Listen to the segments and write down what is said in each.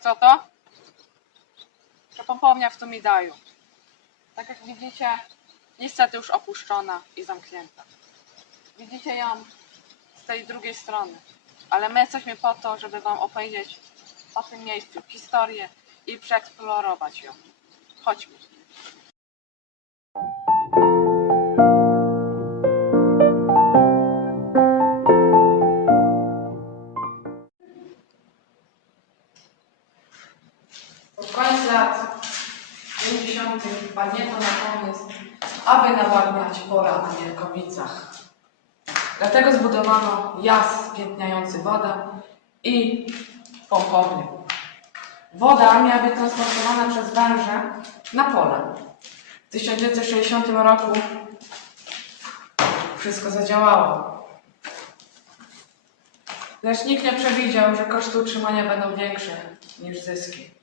Co to? Pompownia w Tumidaju. Tak jak widzicie, niestety już opuszczona i zamknięta. Widzicie ją z tej drugiej strony. Ale my jesteśmy po to, żeby Wam opowiedzieć o tym miejscu historię i przeeksplorować ją. Chodźmy. Koniec lat 50. wpadnięto na pomysł, aby nawadniać pora na Wielkowicach. Dlatego zbudowano jaz spiętniający wodę i pompownię. Woda miała być transportowana przez węże na pole. W 1960 roku wszystko zadziałało. Lecz nikt nie przewidział, że koszty utrzymania będą większe niż zyski.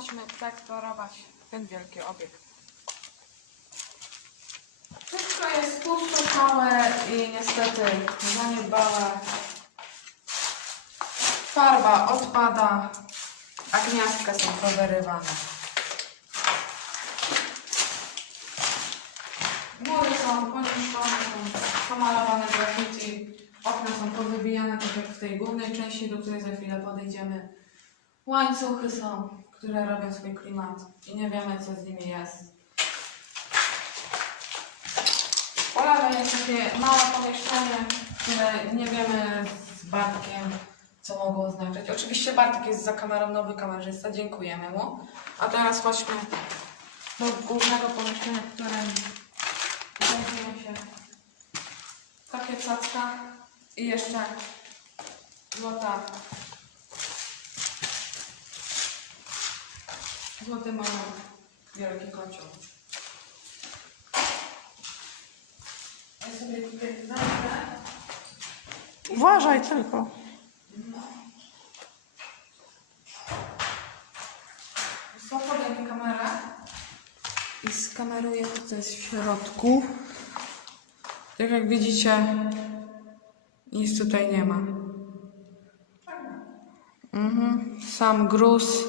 Chodźmy przeeksplorować ten wielki obiekt. Wszystko jest pustoszałe i niestety zaniedbałe. Farba odpada, a gniazdka są powyrywane. Mury są poniszczone, pomalowane graffiti, okna są powybijane, tak jak w tej głównej części, do której za chwilę podejdziemy. Łańcuchy są, które robią swój klimat i nie wiemy, co z nimi jest. Po lewej jest takie małe pomieszczenie, które nie wiemy z Bartkiem, co mogło oznaczać. Oczywiście Bartek jest za kamerą nowy kamerzysta, dziękujemy mu. A teraz chodźmy do głównego pomieszczenia, w którym znajdują się takie cacka i jeszcze złota Złoty mały wielki kocioł. Ja sobie tutaj zajdę. Uważaj tylko. Podaj mi kamerę. I skameruję to, co jest w środku. Tak jak widzicie, nic tutaj nie ma. Mhm. Sam gruz,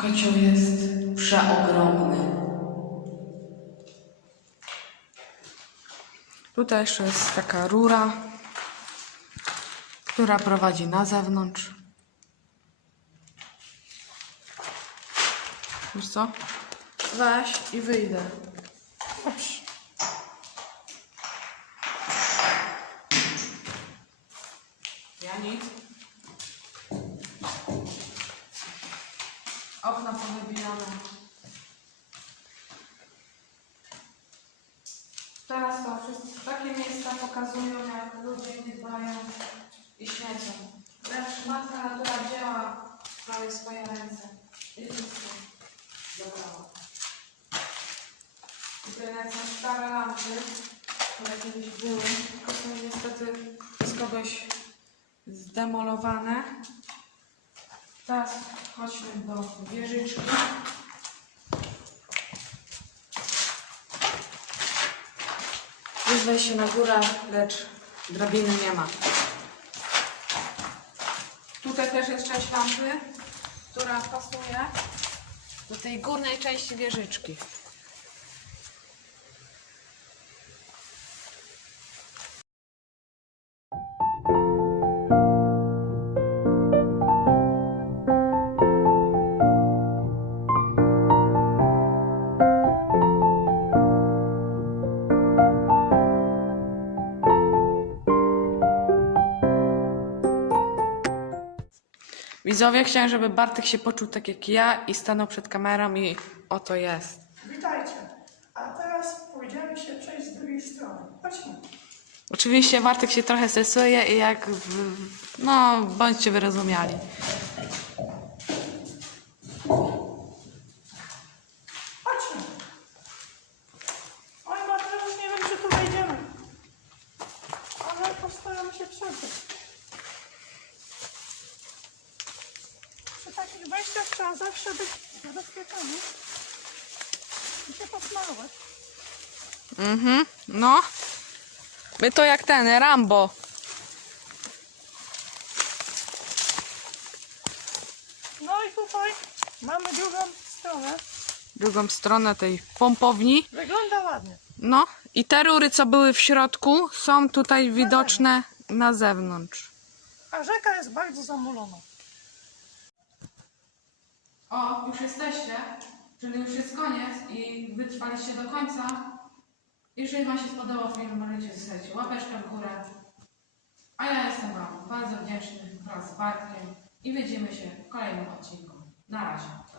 kocioł jest przeogromny. Tutaj jeszcze jest taka rura, która prowadzi na zewnątrz. Wiesz co? Weź i wyjdę. Chodź. Ja nic. Okna powybijane. Teraz to wszystko, takie miejsca pokazują, jak ludzie nie dbają i śmiecą. Lecz matka natura wzięła w sprawie swoje ręce i wszystko zabrała. Tutaj są stare lampy, które kiedyś były, tylko są niestety z kogoś zdemolowane. Teraz chodźmy do wieżyczki. Jest wejście na górę, lecz drabiny nie ma. Tutaj też jest część lampy, która pasuje do tej górnej części wieżyczki. Widzowie, chciałem, żeby Bartek się poczuł tak jak ja i stanął przed kamerą i oto jest. Witajcie. A teraz pójdziemy się przejść z drugiej strony. Chodźmy. Oczywiście Bartek się trochę stresuje i jak... W... No, bądźcie wyrozumiali. W wejściach trzeba zawsze być zabezpieczony. I się posmarować. Mhm, no. My to jak ten, Rambo. No i tutaj mamy drugą stronę. Drugą stronę tej pompowni. Wygląda ładnie. No i te rury, co były w środku, są tutaj widoczne na zewnątrz. A rzeka jest bardzo zamulona. O, już jesteście, czyli już jest koniec i wytrwaliście do końca. Jeżeli Wam się spodobał film, możecie zostawić łapeczkę w górę. A ja jestem Wam bardzo wdzięczny wraz z Bartkiem i widzimy się w kolejnym odcinku. Na razie.